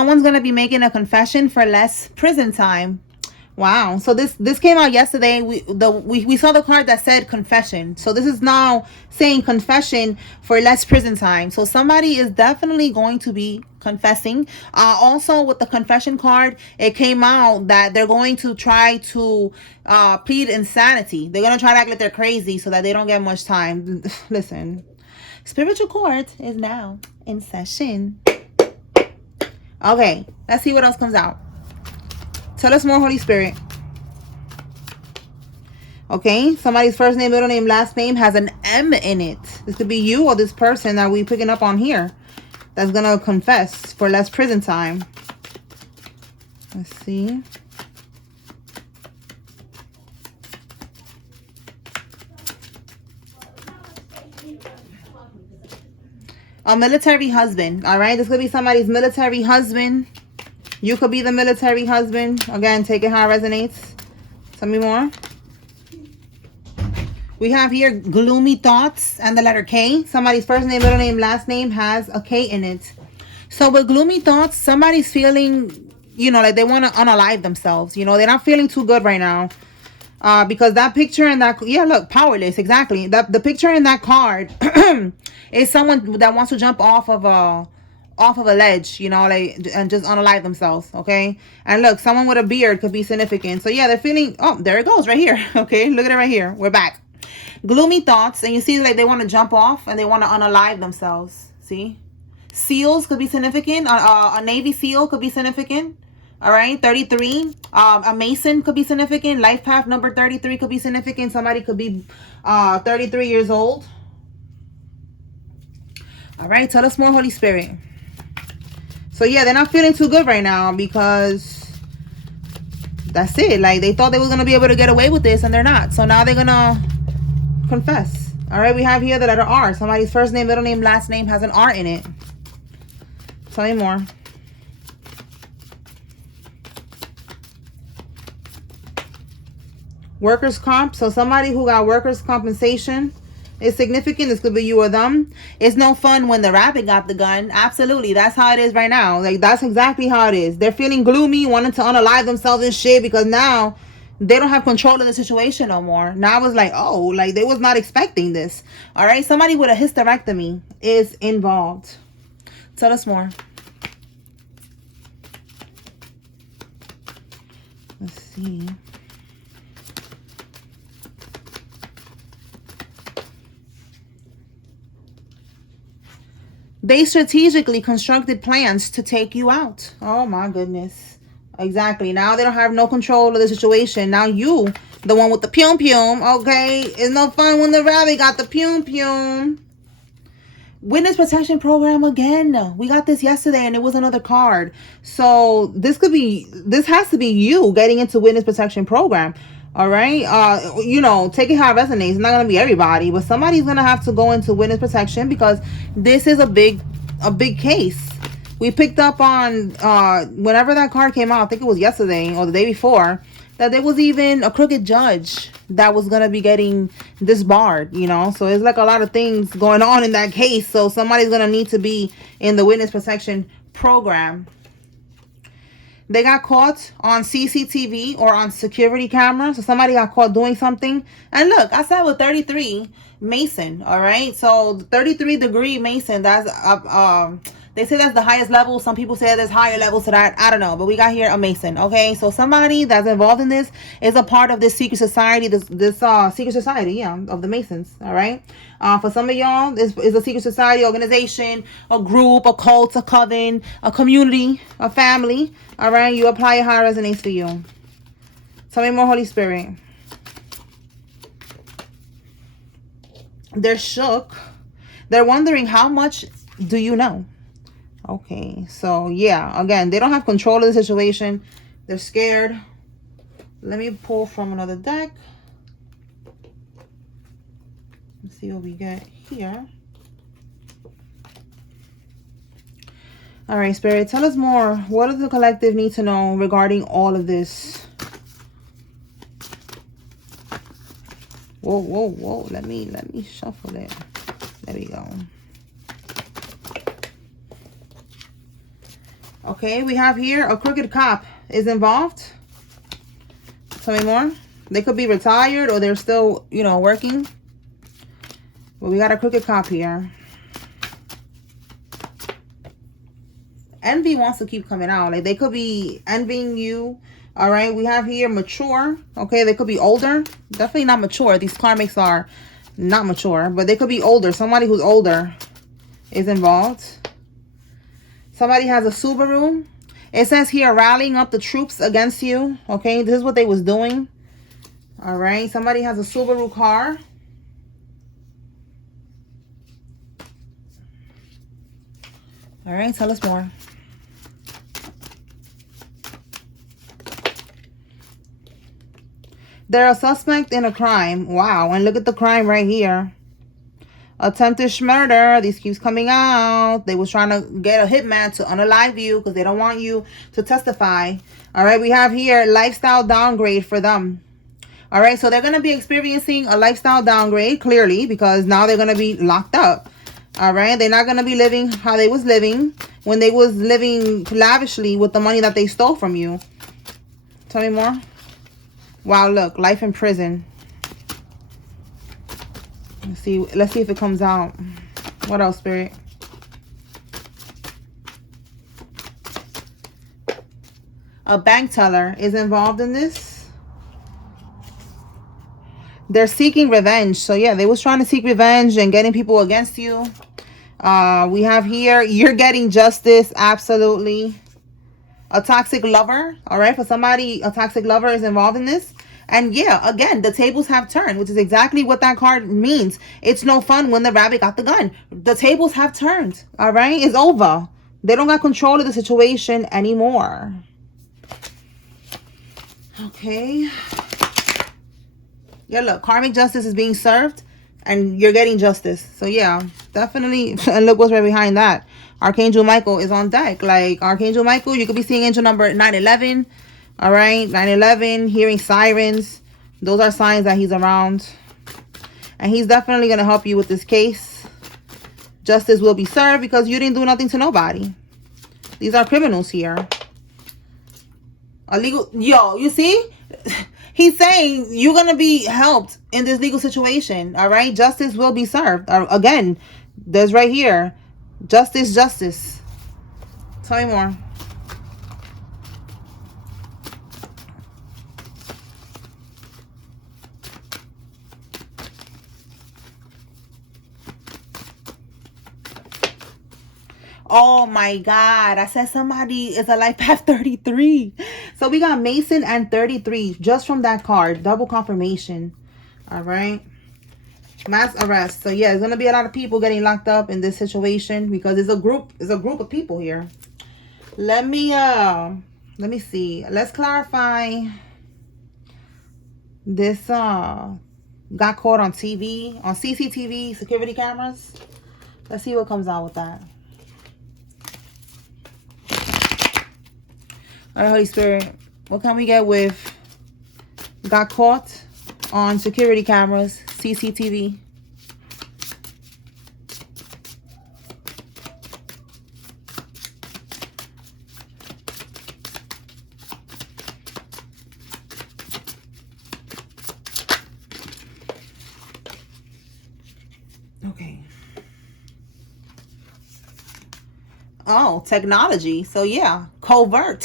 someone's going to be making a confession for less prison time. Wow. So this came out yesterday. We saw the card that said confession. So this is now saying confession for less prison time. So somebody is definitely going to be confessing. Also with the confession card, it came out that they're going to try to plead insanity. They're going to try to act like they're crazy so that they don't get much time. Listen, spiritual court is now in session. Okay, let's see what else comes out. Tell us more, Holy Spirit. Okay, somebody's first name, middle name, last name has an M in it. This could be you or this person that we picking up on here that's going to confess for less prison time. Let's see. A military husband, all right? This could be somebody's military husband. You could be the military husband. Again, take it how it resonates. Tell me more. We have here gloomy thoughts and the letter K. Somebody's first name, middle name, last name has a K in it. So with gloomy thoughts, somebody's feeling, you know, like they want to unalive themselves. You know, they're not feeling too good right now. Because that picture in that, yeah, look, powerless, exactly. The picture in that card is someone that wants to jump off of a ledge, you know, like, and just unalive themselves. Okay. And look, someone with a beard could be significant. So yeah, they're feeling, oh, there it goes right here. Okay. Look at it right here. We're back. Gloomy thoughts. And you see, like, they want to jump off and they want to unalive themselves. See, seals could be significant. A Navy SEAL could be significant. All right. 33. A Mason could be significant. Life path number 33 could be significant. Somebody could be 33 years old. All right. Tell us more, Holy Spirit. So yeah, they're not feeling too good right now because that's it. Like, they thought they were going to be able to get away with this and they're not. So now they're going to confess. All right. We have here the letter R. Somebody's first name, middle name, last name has an R in it. Tell me more. Workers' comp. So somebody who got workers' compensation is significant. This could be you or them. It's no fun when the rabbit got the gun. Absolutely. That's how it is right now. Like, that's exactly how it is. They're feeling gloomy, wanting to unalive themselves and shit because now they don't have control of the situation no more. Now it's like, oh, like they was not expecting this. All right. Somebody with a hysterectomy is involved. Tell us more. Let's see. They strategically constructed plans to take you out. Oh my goodness. Exactly. Now they don't have no control of the situation. Now you, the one with the pum pum, okay? It's no fun when the rabbit got the pum pum. Witness protection program again. We got this yesterday and it was another card. So this has to be you getting into witness protection program. All right. You know, take it how it resonates. It's not going to be everybody, but somebody's going to have to go into witness protection because this is a big case. We picked up on, whenever that card came out, I think it was yesterday or the day before, that there was even a crooked judge that was going to be getting disbarred, you know. So it's like a lot of things going on in that case. So somebody's going to need to be in the witness protection program. They got caught on CCTV or on security camera. So somebody got caught doing something. And look, I said with 33 Mason, all right? So 33 degree Mason, that's they say that's the highest level. Some people say there's higher levels to that. I don't know. But we got here a Mason, okay? So somebody that's involved in this is a part of this secret society, this secret society, yeah, of the Masons, all right? For some of y'all, this is a secret society, organization, a group, a cult, a coven, a community, a family, all right? You apply it how it resonates for you. Tell me more, Holy Spirit. They're shook. They're wondering, how much do you know? Okay, so yeah, again, they don't have control of the situation. They're scared. Let me pull from another deck. Let's see what we get here. All right, Spirit, tell us more. What does the collective need to know regarding all of this? Whoa, whoa, whoa. Let me shuffle it. There we go. Okay, we have here a crooked cop is involved. Tell me more. They could be retired or they're still, you know, working. But we got a crooked cop here. Envy wants to keep coming out. Like, they could be envying you. All right, we have here mature. Okay, they could be older. Definitely not mature. These karmics are not mature, but they could be older. Somebody who's older is involved. Somebody has a Subaru. It says here rallying up the troops against you. Okay, this is what they was doing. All right, somebody has a Subaru car. All right, tell us more. They're a suspect in a crime. Wow, and look at the crime right here. Attempted murder. These keeps coming out. They was trying to get a hitman to unalive you because they don't want you to testify. All right, we have here lifestyle downgrade for them. All right, so they're going to be experiencing a lifestyle downgrade, clearly, because now they're going to be locked up. All right, they're not going to be living how they was living when they was living lavishly with the money that they stole from you. Tell me more. Wow, look, life in prison. Let's see if it comes out. What else, Spirit? A bank teller is involved in this. They're seeking revenge. So yeah, they was trying to seek revenge and getting people against you. We have here, you're getting justice. Absolutely. A toxic lover. All right, for somebody, a toxic lover is involved in this. And yeah, again, the tables have turned, which is exactly what that card means. It's no fun when the rabbit got the gun. The tables have turned. All right, it's over. They don't got control of the situation anymore. Okay. Yeah, look, karmic justice is being served and you're getting justice. So yeah, definitely. And look what's right behind that. Archangel Michael is on deck. Like, Archangel Michael, you could be seeing angel number 911. All right, 911, hearing sirens. Those are signs that he's around. And he's definitely going to help you with this case. Justice will be served because you didn't do nothing to nobody. These are criminals here. A legal, yo, you see? He's saying you're going to be helped in this legal situation. All right, justice will be served. Again, there's right here. Justice, justice. Tell me more. Oh my God. I said somebody is a life path 33. So we got Mason and 33 just from that card. Double confirmation. All right. Mass arrest. So yeah, there's going to be a lot of people getting locked up in this situation because it's a group of people here. Let me see. Let's clarify. This got caught on TV, on CCTV, security cameras. Let's see what comes out with that. All right, Holy Spirit, what can we get with got caught on security cameras, CCTV? Okay. Oh, technology. So yeah, covert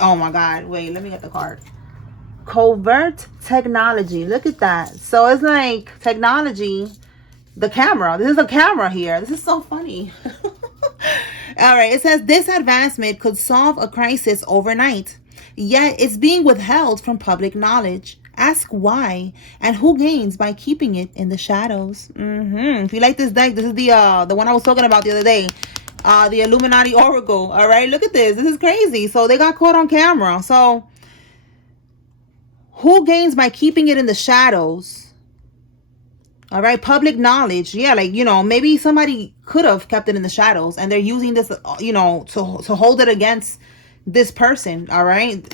oh my God, wait, let me get the card. Covert technology. Look at that. So it's like technology, the camera. This is a camera here. This is so funny. All right, it says this advancement could solve a crisis overnight, yet it's being withheld from public knowledge. Ask why and who gains by keeping it in the shadows. If you like this deck, this is the one I was talking about the other day. The Illuminati Oracle. All right, look at this. This is crazy. So they got caught on camera. So who gains by keeping it in the shadows? All right, public knowledge. Yeah, like, you know, maybe somebody could have kept it in the shadows and they're using this, you know, to hold it against this person. All right,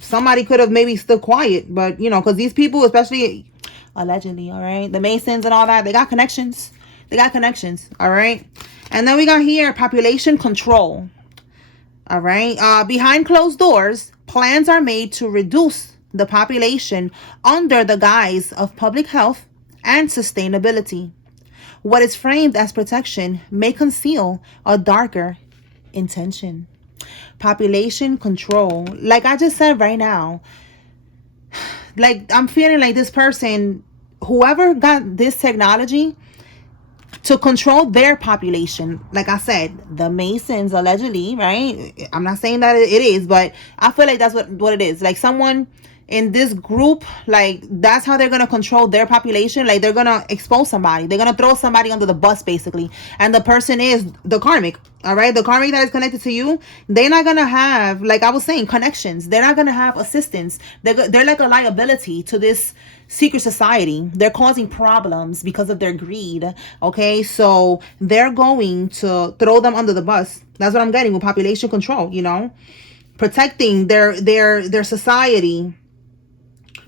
somebody could have maybe stood quiet, but you know, because these people, especially allegedly, all right, the Masons and all that, they got connections. They got connections. All right. And then we got here population control. All right. Behind closed doors, plans are made to reduce the population under the guise of public health and sustainability. What is framed as protection may conceal a darker intention. Population control. Like I just said right now, like I'm feeling like this person, whoever got this technology to control their population, like I said, the Masons allegedly, right? I'm not saying that it is, but I feel like that's what it is. Like someone in this group, like that's how they're gonna control their population. Like they're gonna expose somebody, they're gonna throw somebody under the bus basically, and the person is the karmic. All right, the karmic that is connected to you, they're not gonna have, like I was saying, connections. They're not gonna have assistance. They're like a liability to this secret society. They're causing problems because of their greed. Okay, so they're going to throw them under the bus. That's what I'm getting with population control. You know, protecting their society,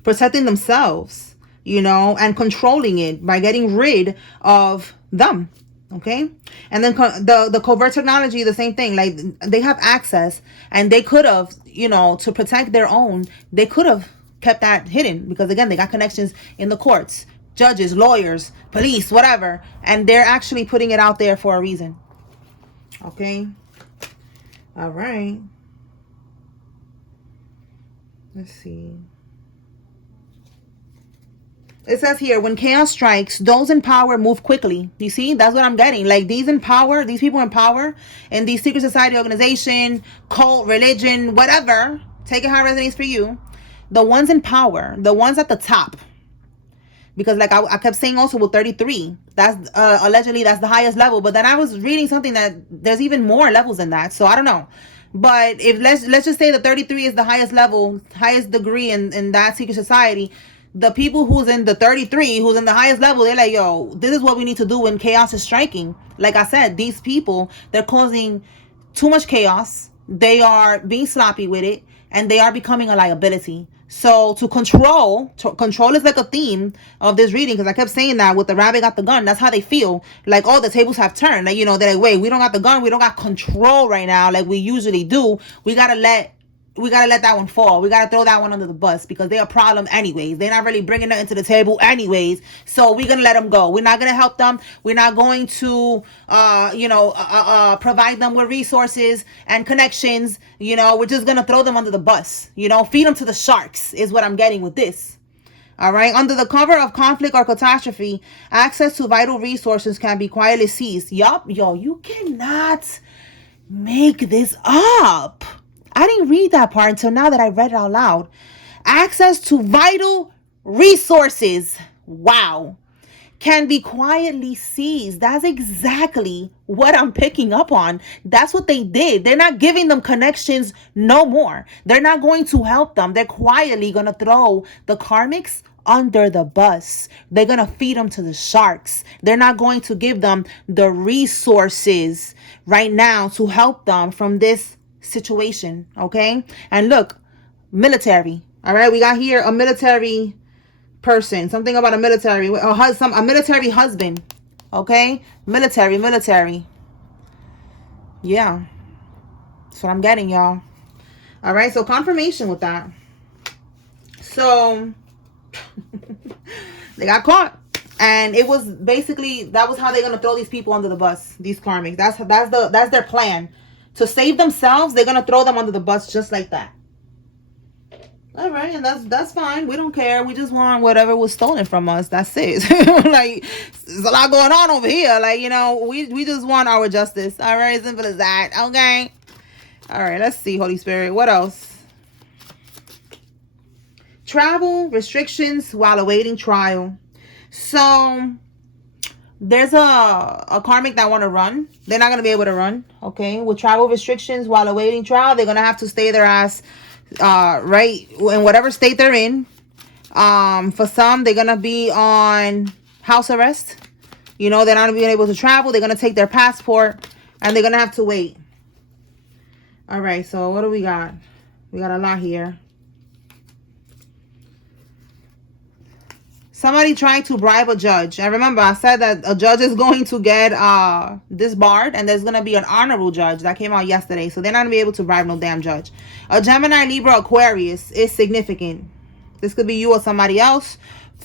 protecting themselves, you know, and controlling it by getting rid of them. Okay, and then the covert technology, the same thing. Like they have access, and they could have, you know, to protect their own, they could have kept that hidden, because again, they got connections in the courts, judges, lawyers, police, whatever, and they're actually putting it out there for a reason. Okay, all right, let's see. It says here, when chaos strikes, those in power move quickly. You see, that's what I'm getting. Like these in power, these people in power, in these secret society, organization, cult, religion, whatever, take it how it resonates for you. The ones in power, the ones at the top, because like I kept saying also with 33, that's allegedly that's the highest level. But then I was reading something that there's even more levels than that. So I don't know. But if let's just say the 33 is the highest level, highest degree in that secret society. The people who's in the 33, who's in the highest level, they're like, yo, this is what we need to do when chaos is striking. Like I said, these people, they're causing too much chaos. They are being sloppy with it, and they are becoming a liability. So to control is like a theme of this reading, because I kept saying that with the rabbit got the gun. That's how they feel. Like, oh, the tables have turned. Like, you know, they're like, wait, we don't got the gun. We don't got control right now like we usually do. We gotta let that one fall. We gotta throw that one under the bus, because they're a problem anyways. They're not really bringing nothing to the table anyways. So we're gonna let them go. We're not gonna help them. We're not going to, provide them with resources and connections. You know, we're just gonna throw them under the bus. You know, feed them to the sharks is what I'm getting with this. All right. Under the cover of conflict or catastrophe, access to vital resources can be quietly seized. Yup, yo, you cannot make this up. I didn't read that part until now that I read it out loud. Access to vital resources, wow, can be quietly seized. That's exactly what I'm picking up on. That's what they did. They're not giving them connections no more. They're not going to help them. They're quietly going to throw the karmics under the bus. They're going to feed them to the sharks. They're not going to give them the resources right now to help them from this situation. Okay, and look, military. All right, we got here a military person, something about a military, a military husband. Okay, military, yeah, that's what I'm getting, y'all. All right, so confirmation with that. So they got caught, and it was basically, that was how they're gonna throw these people under the bus, these karmics. That's their plan. To save themselves, they're gonna throw them under the bus just like that. All right, and that's fine. We don't care. We just want whatever was stolen from us. That's it. Like, there's a lot going on over here. Like, you know, we just want our justice. All right, simple as that. Okay. All right, let's see, Holy Spirit. What else? Travel restrictions while awaiting trial. So there's a karmic that want to run. They're not going to be able to run. Okay. With travel restrictions while awaiting trial, they're going to have to stay their ass right in whatever state they're in. For some, they're going to be on house arrest. You know, they're not being able to travel. They're going to take their passport, and they're going to have to wait. All right. So what do we got? We got a lot here. Somebody trying to bribe a judge. And remember, I said that a judge is going to get disbarred, and there's going to be an honorable judge. That came out yesterday. So they're not going to be able to bribe no damn judge. A Gemini, Libra, Aquarius is significant. This could be you or somebody else.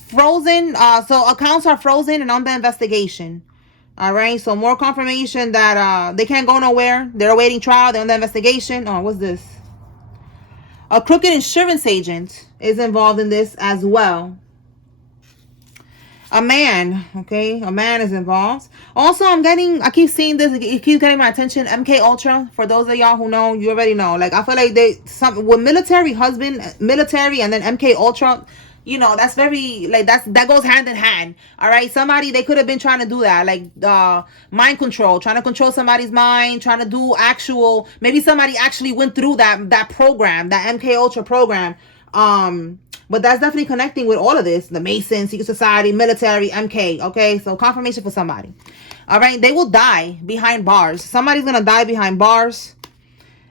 Frozen. So accounts are frozen and under investigation. All right. So more confirmation that they can't go nowhere. They're awaiting trial. They're under investigation. Oh, what's this? A crooked insurance agent is involved in this as well. A man, okay? A man is involved. Also, I keep seeing this. It keeps getting my attention. MK Ultra. For those of y'all who know, you already know. Like, I feel like with military, and then MK Ultra, you know, that's very, like, that goes hand in hand. All right? They could have been trying to do that. Like, mind control. Trying to control somebody's mind. Trying to do maybe somebody actually went through that program. That MK Ultra program. But that's definitely connecting with all of this. The Masons, Secret Society, military, MK. Okay, so confirmation for somebody. All right, they will die behind bars. Somebody's going to die behind bars.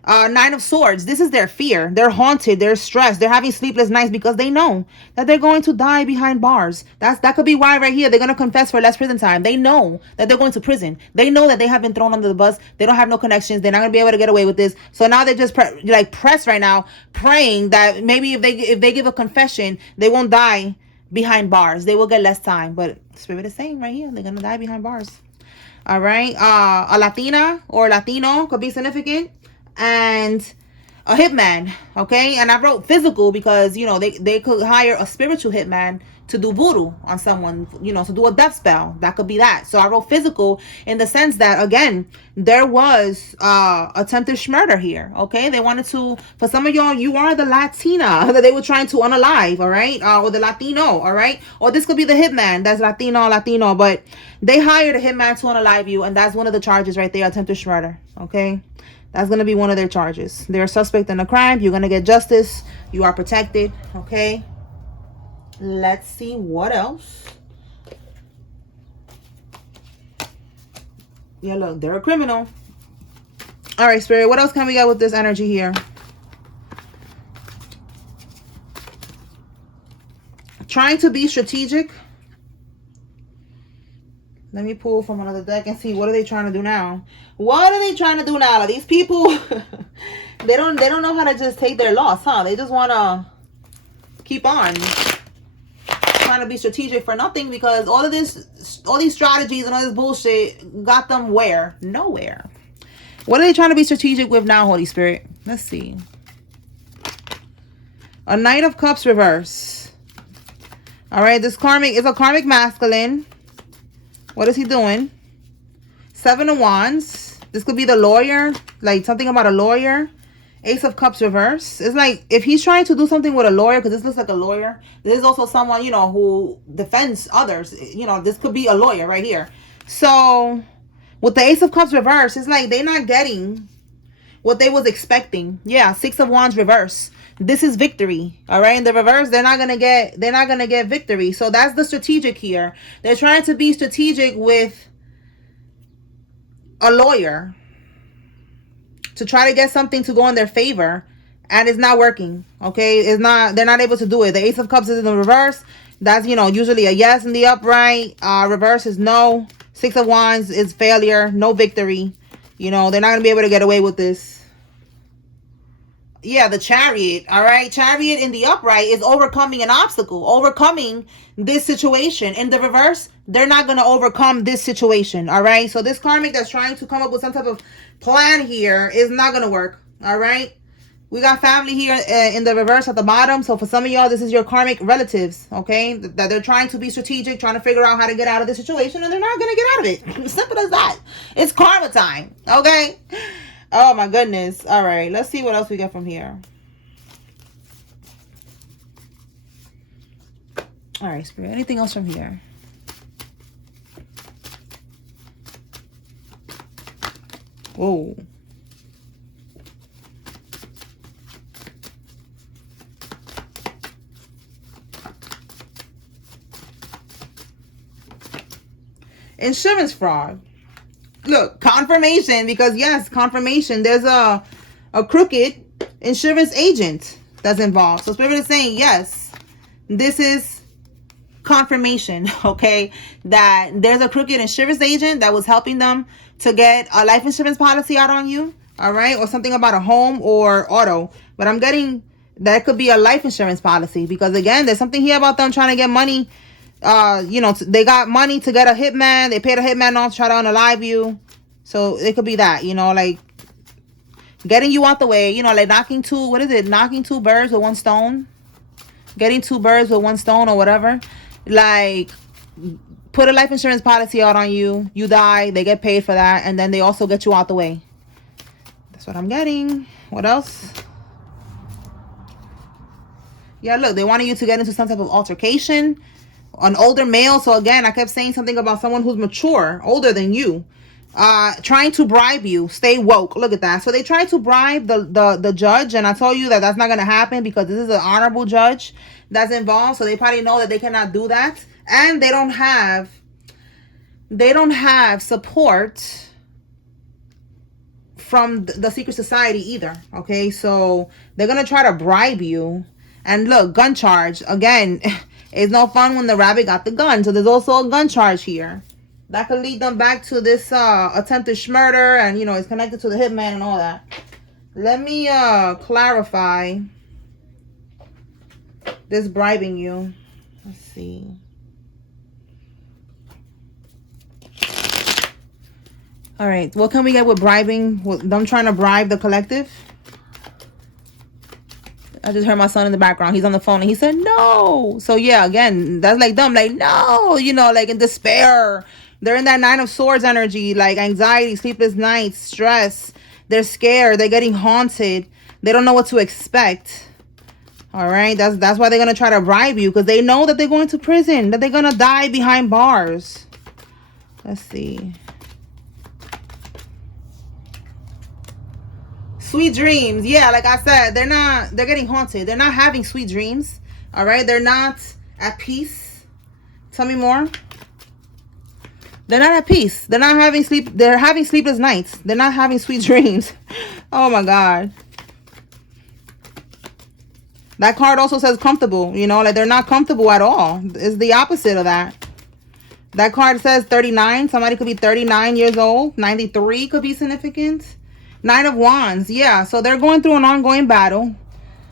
Nine of Swords. This is their fear. They're haunted. They're stressed. They're having sleepless nights because they know that they're going to die behind bars. That could be why right here they're going to confess for less prison time. They know that they're going to prison. They know that they have been thrown under the bus. They don't have no connections. They're not going to be able to get away with this. So now they're just pressed right now, praying that maybe if they give a confession, they won't die behind bars. They will get less time. But Spirit is saying right here, they're going to die behind bars. All right. A Latina or Latino could be significant. And a hitman, okay? And I wrote physical because, you know, they could hire a spiritual hitman to do voodoo on someone, you know, to do a death spell. That could be that. So I wrote physical in the sense that, again, there was attempted murder here, okay? They wanted to, for some of y'all, you are the Latina that they were trying to unalive, all right? Or the Latino, all right? Or this could be the hitman that's Latino, but they hired a hitman to unalive you, and that's one of the charges right there, attempted murder, okay? That's going to be one of their charges. They're a suspect in a crime. You're going to get justice. You are protected. Okay. Let's see what else. Yeah, look. They're a criminal. All right, Spirit. What else can we get with this energy here? Trying to be strategic. Let me pull from another deck and see what are they trying to do now. What are they trying to do now? Like, these people, they don't know how to just take their loss, huh? They just want to keep on trying to be strategic for nothing, because all these strategies and all this bullshit got them where? Nowhere. What are they trying to be strategic with now, Holy Spirit? Let's see. A Knight of Cups reverse. All right, this karmic is a karmic masculine. What is he doing? Seven of Wands. This could be the lawyer. Like something about a lawyer. Ace of Cups reverse. It's like if he's trying to do something with a lawyer, because this looks like a lawyer. This is also someone, you know, who defends others. You know, this could be a lawyer right here. So with the Ace of Cups reverse, it's like they're not getting what they was expecting. Yeah, Six of Wands reverse. This is victory. All right. In the reverse, they're not going to get victory. So that's the strategic here. They're trying to be strategic with a lawyer to try to get something to go in their favor, and it's not working. Okay. They're not able to do it. The Ace of Cups is in the reverse. That's, you know, usually a yes in the upright. Reverse is no. Six of Wands is failure. No victory. You know, they're not going to be able to get away with this. Yeah, the Chariot. All right. Chariot in the upright is overcoming an obstacle, overcoming this situation. In the reverse, they're not going to overcome this situation. All right. So this karmic that's trying to come up with some type of plan here is not going to work. All right. We got family here in the reverse at the bottom. So for some of y'all, this is your karmic relatives. Okay. That they're trying to be strategic, trying to figure out how to get out of the situation, and they're not going to get out of it. Simple as that. It's karma time. Okay. Oh my goodness. All right. Let's see what else we get from here. All right, Spirit. Anything else from here? Whoa. Insurance fraud. Look, confirmation, because yes, confirmation. There's a crooked insurance agent that's involved. So Spirit is saying, yes, this is confirmation, okay, that there's a crooked insurance agent that was helping them to get a life insurance policy out on you, all right, or something about a home or auto. But I'm getting that could be a life insurance policy, because again, there's something here about them trying to get money. They got money to get a hitman. They paid a hitman off to try to unalive you. So it could be that, like getting you out the way, like knocking two birds with one stone. Getting two birds with one stone or whatever. Like, put a life insurance policy out on you. You die, they get paid for that, and then they also get you out the way. That's what I'm getting. What else? Yeah, look, they wanted you to get into some type of altercation. An older male. So again, I kept saying something about someone who's mature, older than you, trying to bribe you. Stay woke. Look at that. So they tried to bribe the judge, and I told you that that's not going to happen because this is an honorable judge that's involved. So they probably know that they cannot do that, and they don't have support from the secret society either. Okay, so they're going to try to bribe you. And look, gun charge again. It's no fun when the rabbit got the gun. So there's also a gun charge here that could lead them back to this attempted murder, and it's connected to the hitman and all that. Let me clarify this bribing you. Let's see. All right, what can we get with bribing? With them trying to bribe the collective? I just heard my son in the background. He's on the phone and he said no. So yeah, again, that's like them, like no, like in despair. They're in that Nine of Swords energy, like anxiety, sleepless nights, stress. They're scared. They're getting haunted. They don't know what to expect. All right, that's why they're gonna try to bribe you, because they know that they're going to prison, that they're gonna die behind bars. Let's see. Sweet dreams. Yeah, like I said, they're getting haunted. They're not having sweet dreams. All right, they're not at peace. Tell me more. They're not at peace. They're not having sleep. They're having sleepless nights. They're not having sweet dreams. Oh my God. That card also says comfortable, like they're not comfortable at all. It's the opposite of that. That card says 39. Somebody could be 39 years old. 93 could be significant. Nine of Wands. Yeah, so they're going through an ongoing battle.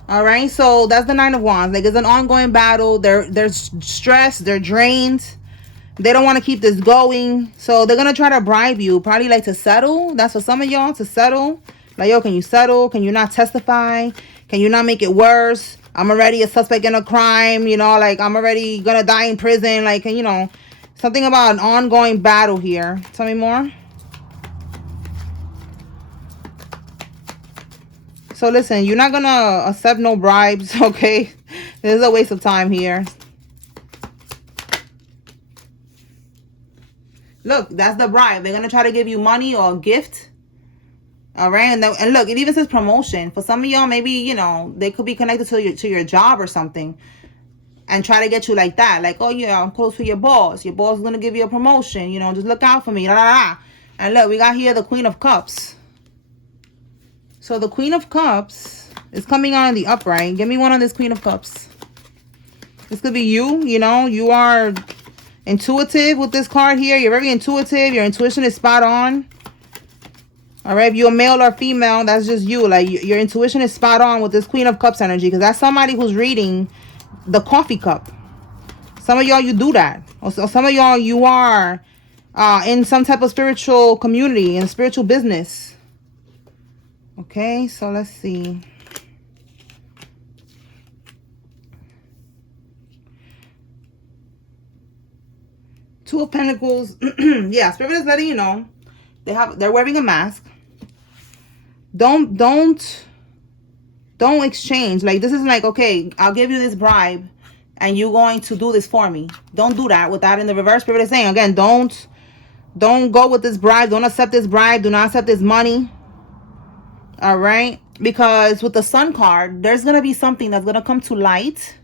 All right, so that's the Nine of Wands. Like, it's an ongoing battle. They're stressed. They're drained. They don't want to keep this going. So they're going to try to bribe you. Probably like to settle. That's for some of y'all, to settle. Like, yo, can you settle? Can you not testify? Can you not make it worse? I'm already a suspect in a crime. Like, I'm already going to die in prison. Like, something about an ongoing battle here. Tell me more. So listen, you're not going to accept no bribes, okay? This is a waste of time here. Look, that's the bribe. They're going to try to give you money or a gift. All right? And look, it even says promotion. For some of y'all, maybe, they could be connected to your job or something. And try to get you like that. Like, oh, yeah, I'm close to your boss. Your boss is going to give you a promotion. Just look out for me. La, la, la. And look, we got here the Queen of Cups. So the Queen of Cups is coming on in the upright. Give me one on this Queen of Cups. This could be you. You are intuitive with this card here. You're very intuitive. Your intuition is spot on. All right. If you're a male or female, that's just you. Like, your intuition is spot on with this Queen of Cups energy, because that's somebody who's reading the coffee cup. Some of y'all, you do that. Or some of y'all, you are in some type of spiritual community, in spiritual business. Okay, so let's see. Two of Pentacles. Yeah, Spirit is letting you know they're wearing a mask. Don't exchange. Like, this is like, okay, I'll give you this bribe and you're going to do this for me. Don't do that with that in the reverse. Spirit is saying, again, don't go with this bribe. Don't accept this bribe. Do not accept this money. All right, because with the Sun card, there's going to be something that's going to come to light,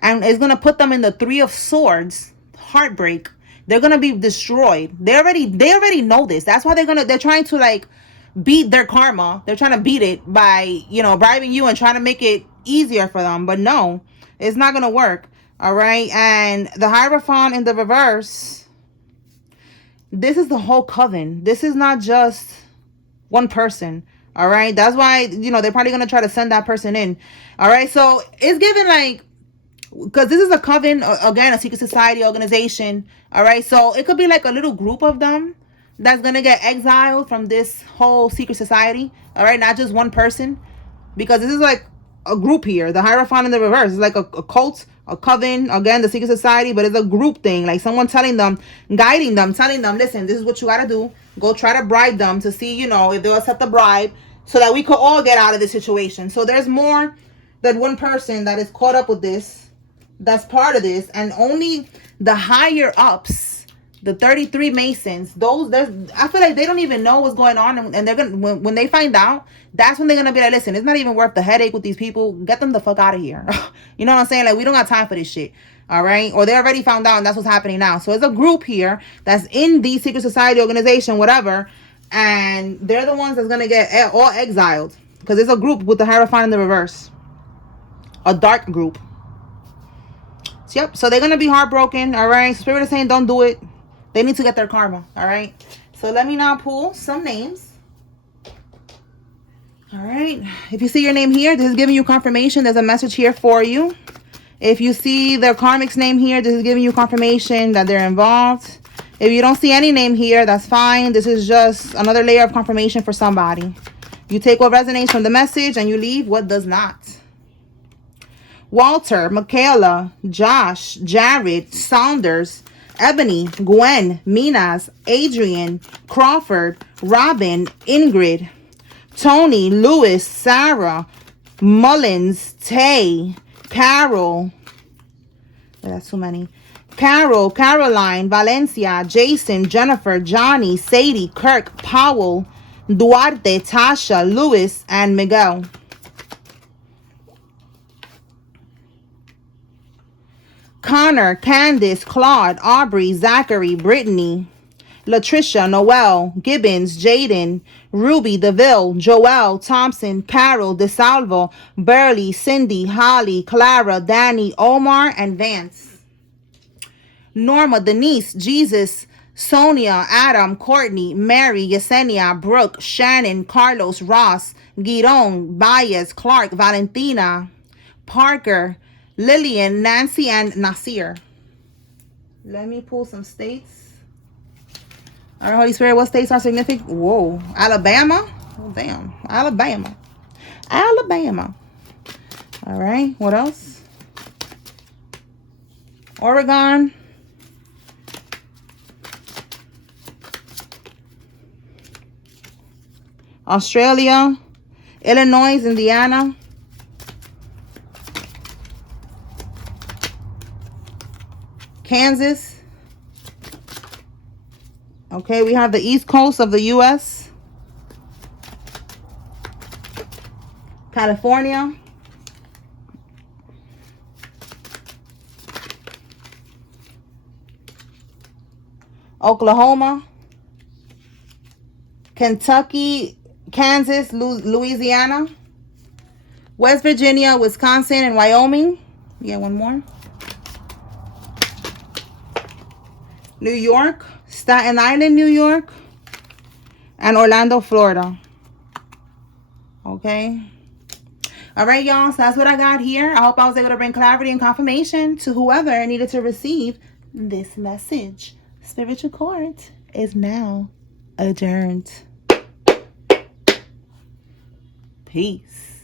and it's going to put them in the Three of Swords, heartbreak. They're going to be destroyed. They already know this. That's why they're trying to like beat their karma. They're trying to beat it by, bribing you and trying to make it easier for them. But no, it's not going to work. All right. And the Hierophant in the reverse, this is the whole coven. This is not just one person. All right. That's why, you know, they're probably going to try to send that person in. All right. So it's given like, because this is a coven, again, a secret society organization. All right. So it could be like a little group of them that's going to get exiled from this whole secret society. All right. Not just one person, because this is like a group here. The Hierophant in the reverse is like a cult, a coven, again, the secret society, but it's a group thing. Like someone telling them, guiding them, telling them, listen, this is what you got to do. Go try to bribe them to see, you know, if they'll accept the bribe so that we could all get out of this situation. So there's more than one person that is caught up with this, that's part of this. And only the higher ups, the 33 Masons, I feel like they don't even know what's going on. And they're going to, when they find out, that's when they're going to be like, listen, it's not even worth the headache with these people. Get them the fuck out of here. You know what I'm saying? Like, we don't got time for this shit. All right. Or they already found out and that's what's happening now. So it's a group here that's in the secret society organization, whatever. And they're the ones that's going to get all exiled. Because it's a group with the Hierophant in the reverse. A dark group. So, yep. So they're going to be heartbroken. All right. Spirit is saying don't do it. They need to get their karma. All right. So let me now pull some names. All right. If you see your name here, this is giving you confirmation. There's a message here for you. If you see their karmic's name here, this is giving you confirmation that they're involved. If you don't see any name here, that's fine. This is just another layer of confirmation for somebody. You take what resonates from the message and you leave what does not. Walter, Michaela, Josh, Jared, Saunders, Ebony, Gwen, Minas, Adrian, Crawford, Robin, Ingrid, Tony, Lewis, Sarah, Mullins, Tay, Carol. That's too many. Carol, Caroline, Valencia, Jason, Jennifer, Johnny, Sadie, Kirk, Powell, Duarte, Tasha, Lewis, and Miguel. Connor, Candace, Claude, Aubrey, Zachary, Brittany, Latricia, Noel, Gibbons, Jaden, Ruby, DeVille, Joelle, Thompson, Carol, DeSalvo, Burley, Cindy, Holly, Clara, Danny, Omar, and Vance. Norma, Denise, Jesus, Sonia, Adam, Courtney, Mary, Yesenia, Brooke, Shannon, Carlos, Ross, Giron, Baez, Clark, Valentina, Parker, Lillian, Nancy, and Nasir. Let me pull some states. All right, Holy Spirit, what states are significant? Whoa. Alabama? Oh, damn. Alabama. Alabama. All right, what else? Oregon. Australia. Illinois, Indiana. Kansas. Okay, we have the East Coast of the U.S. California. Oklahoma. Kentucky, Kansas, Louisiana. West Virginia, Wisconsin, and Wyoming. We got one more. New York, Staten Island, New York, and Orlando, Florida. Okay. All right, y'all. So that's what I got here. I hope I was able to bring clarity and confirmation to whoever needed to receive this message. Spiritual court is now adjourned. Peace.